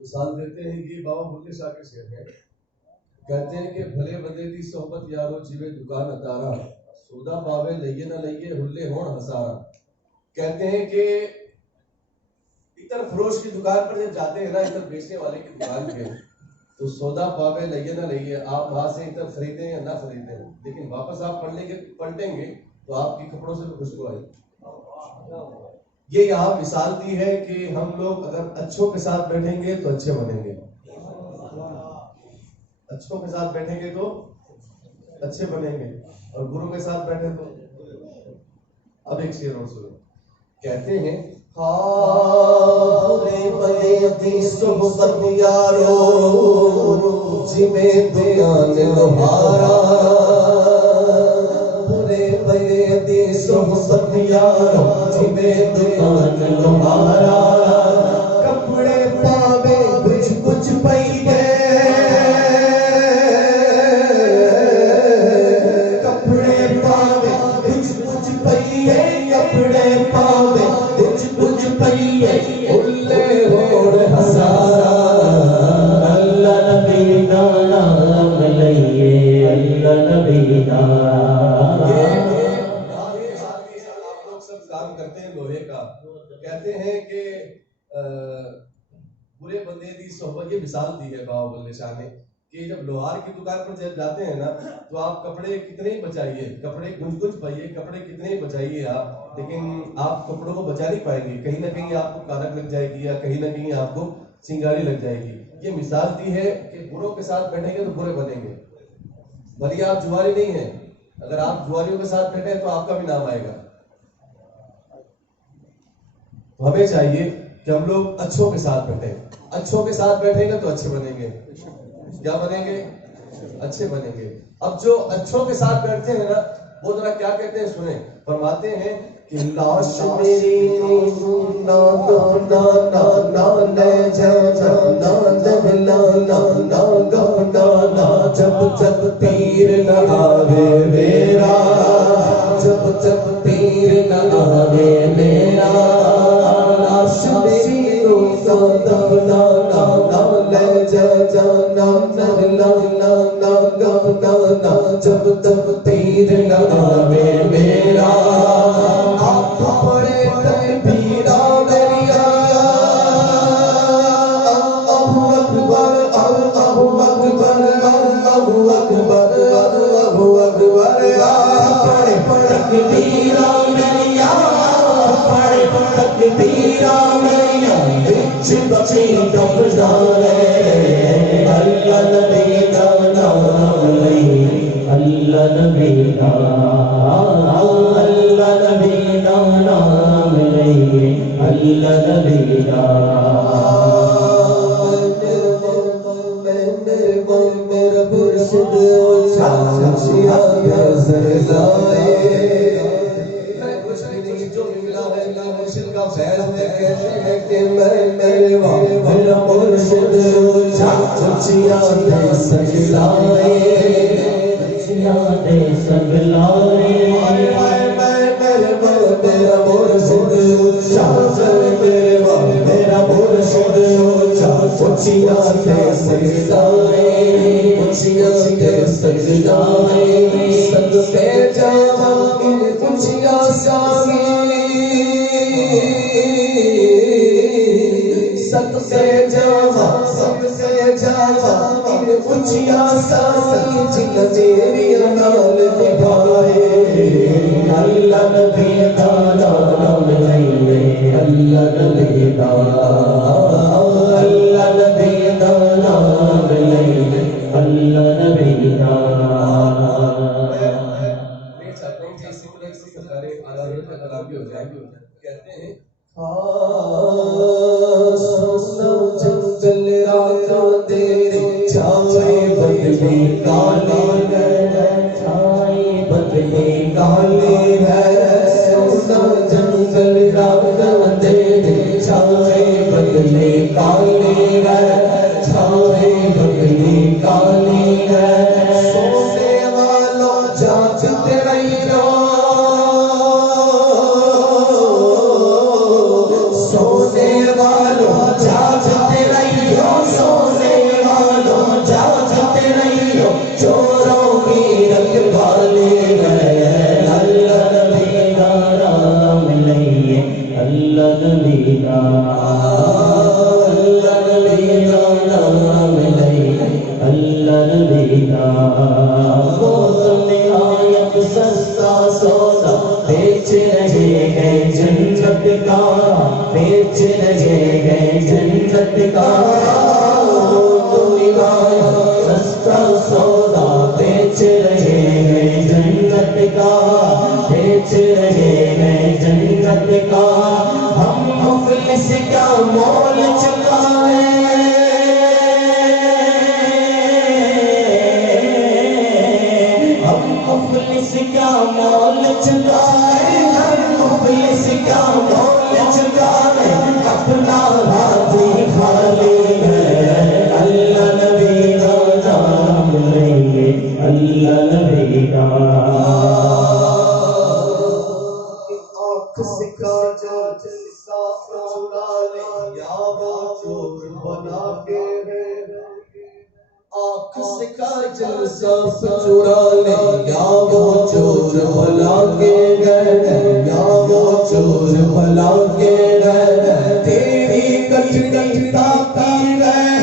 مثال دیتے ہیں کہ بابا بلے شاہ کے شعر میں کہتے ہیں کہ بھلے بندے دی صحبت یارو جیوے دکان اتارا سودا پاوے لئیے نہ لئیے ہلے ہون ہسارا. کہتے ہیں کہ ادھر فروش کی دکان پر جب جاتے ہیں نا ادھر بیچنے والے کی دکان پہ تو سودا پاوے لئیے نہ لئیے آپ وہاں سے ادھر خریدیں یا نہ خریدیں لیکن واپس آپ پلٹیں گے تو آپ کی کپڑوں سے بھی خوشبو آئے. یہ یہاں مثال دی ہے کہ ہم لوگ اگر اچھوں کے ساتھ بیٹھیں گے تو اچھے بنیں گے, اچھوں کے ساتھ بیٹھیں گے تو اچھے بنیں گے اور بروں کے ساتھ بیٹھیں تو. اب ایک شعر اور سنو. کہتے ہیں برے بلے دی صحبت یارو جویں دکان لوہارا برے بلے دی صحبت یارو جویں دکان لوہارا کپڑے پاوے کچھ کچھ پئی کپڑے پاوے کچھ کچھ پئی کپڑے پاوے کچھ کچھ پئی اُلے ہوڑ ہزارا اللہ نبی دا نام لئیے اللہ نبی دا آپ لوگ سب کام کرتے ہیں لوہے کا کہتے ہیں کہ برے بندے دی صحبت یہ مثال دی ہے بابا بلے شاہ نے کہ جب لوہار کی دکان پر جب جاتے ہیں نا تو آپ کپڑے کتنے ہی بچائیے کپڑے کچھ کچھ پائیے کپڑے کتنے ہی بچائیے آپ لیکن آپ کپڑوں کو بچا نہیں پائیں گے کہیں نہ کہیں آپ کو کارک لگ جائے گی یا کہیں نہ کہیں آپ کو سنگاری لگ جائے گی یہ مثال دی ہے کہ بروں کے ساتھ بیٹھیں گے تو برے بنیں گے بھلی آپ جواری نہیں ہیں اگر آپ جواریوں کے ساتھ بیٹھیں تو آپ کا بھی نام آئے گا تو ہمیں چاہیے کہ ہم لوگ اچھوں کے ساتھ بیٹھیں اچھوں کے ساتھ بیٹھیں گے تو اچھے بنیں گے کیا بنیں گے اچھے بنیں گے اب جو اچھوں کے ساتھ بیٹھتے ہیں نا وہ ذرا کیا کہتے ہیں سنیں فرماتے ہیں کہ لاش میری نا گانا نا نا لے جا جا نا دہلا نا نا گانا جب جب پیر نہ آوے میرا جب جب پیر نہ آوے میرا لاش میری نا دہلا نا نا لے جا جا نا دہلا نا نا گانا جب جب پیر نہ آوے میرا بڑے تکبیرہ دریا اللہ اکبر اللہ اکبر اللہ اکبر اللہ اکبر بڑے تکبیرہ دریا بڑے تکبیرہ دریا بچ بچی دبدارے اللہ نبی دا نام لئی اللہ نبی دا اللہ نبی دا نام لئیے اللہ نبی دا میرا مرشد چاچیا نظر لائے جو ملا ہے مرشد کا فیض ہے کہتے ہیں کہ میرا مرشد چاچیا نظر لائے دے سگلائے میرا مرشد میرا مرشد اچھیا دے سگلائے اچھیا دے سگلائے صدقے جاواں ان اچھیا سامی صدقے جاواں ان اچھیا سامی جن تیری نال نبھائے اللہ نبی دا نام لئیے اللہ نبی دا اللہ نبی دا نام لئیے اللہ نبی دا میں چاہتا ہوں کہ اسی طرح سے سرکارے اعلیٰ حضرت کا کلام بھی ہو جائے کہتے ہیں سونا جنگل راکا تیرے چھائے بدلی کالی ہے چھائے بدلی کالی ہے سونا جنگل راکا تیرے چھائے بدلی کالی ہے چھائے بدلی کالی ہے سونے والوں جاگتے رہو سونے والوں چور بنا کے آنکھ سے کاجل سب چرا لے یا وہ چور بھلا کے گئے یا وہ چور بھلا کے گئے تیری کٹڑی تاکی گئے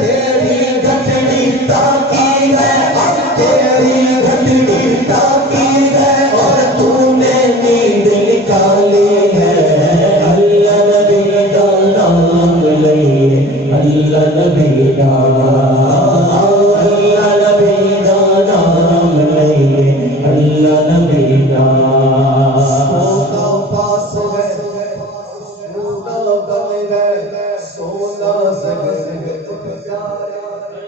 تیری کٹڑی تاکی گئے تیری کٹڑی تاکی گئے اور تو نے نیند نکالی اللہ نبی کا اللہ نبی کا نام لئیے اللہ نبی کا سونا پاس ہے سونا بن گئے سونا زہر ہے پیارے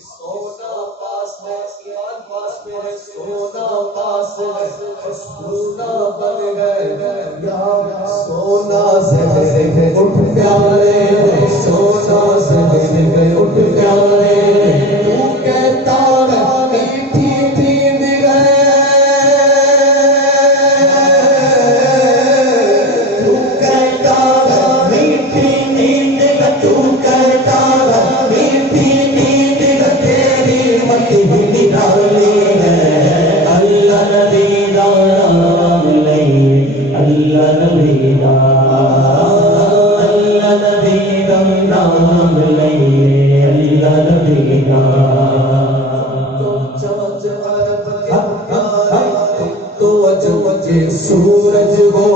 سونا پاس ہے ایمان پاس میں ہے سونا پاس ہے سونا بن گئے سونا زہر ہے اٹھ پیارے سونا زہر ہے اٹھ پیارے تو کہتا ہے میٹھی نیند تو کہتا ہے میٹھی نیند تو کہتا ہے میٹھی نیند تیری مت بھی نکالی ہے اللہ نبی کا نام لئیے اللہ نبی کا نام لئیے اللہ نبی کا تم تو عجب کے سورج ہو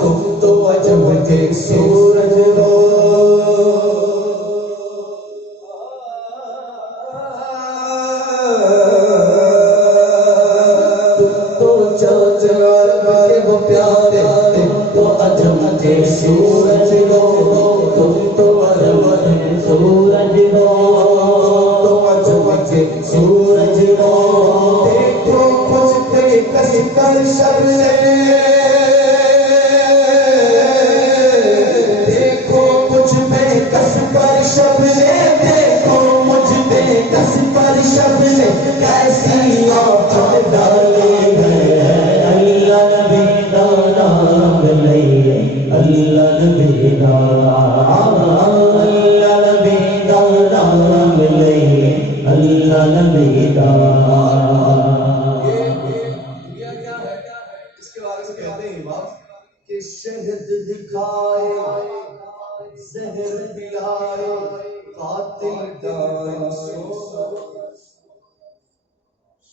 تم تو عجب کے سورج ہو تم تو چاند عرب کے ہو پیارے تم تو عجب کے سورج ہو سورج ہو تو عجب کے سورج ہو دیکھو کچھ پہ کس کر شب سے دیکھو کچھ پہ کس پر شب سے دیکھو مجھ پہ کس پر شب سے کیسی آفت ڈالی ہے اللہ نبی کا نام لئیے اللہ نبی کا اللہ نبی کا یہ کیا ہے اس کے بارے میں کہتے ہیں امام کہ شہد دکھائے زہر پلائے قاتل ڈائیں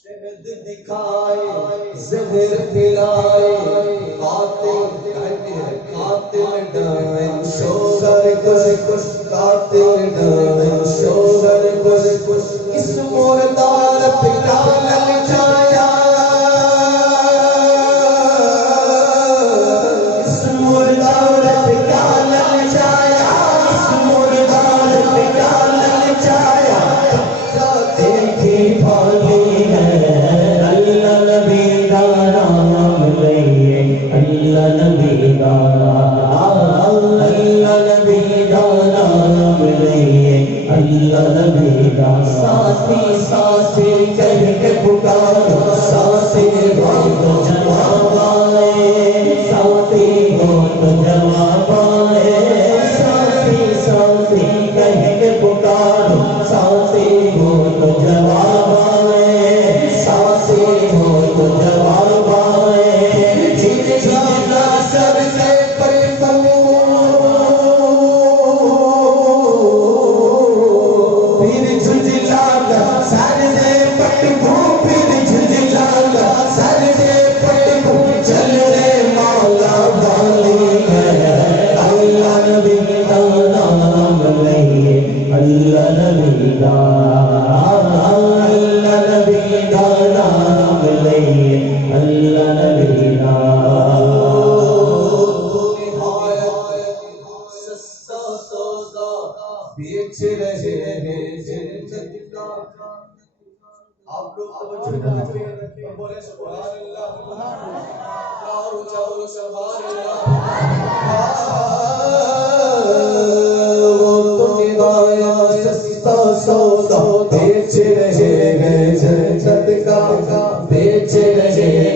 شہد دکھائے زہر پلائے قاتل ڈائیں شوہر کش قاتل ڈائیں شوہر کش اس مردار پہ کالل جایا اس مردار پہ کالل جایا اس مردار پہ کالل جایا دیکھی بھالی ہے اللہ نبی کا نام لئیے اللہ نبی کا اللہ نبی کا نام لئیے اللہ نبی کا ساتھی ساتھی کہہ کے پکارو ساتھی ہو تو جواب آئے ساتھی ہو تو جواب آئے ساتھی ساتھی کہہ کے پکارو ساتھی ہو تو جواب آئے ساتھی ہو تو جواب آئے جانا سر سے بیچ رہے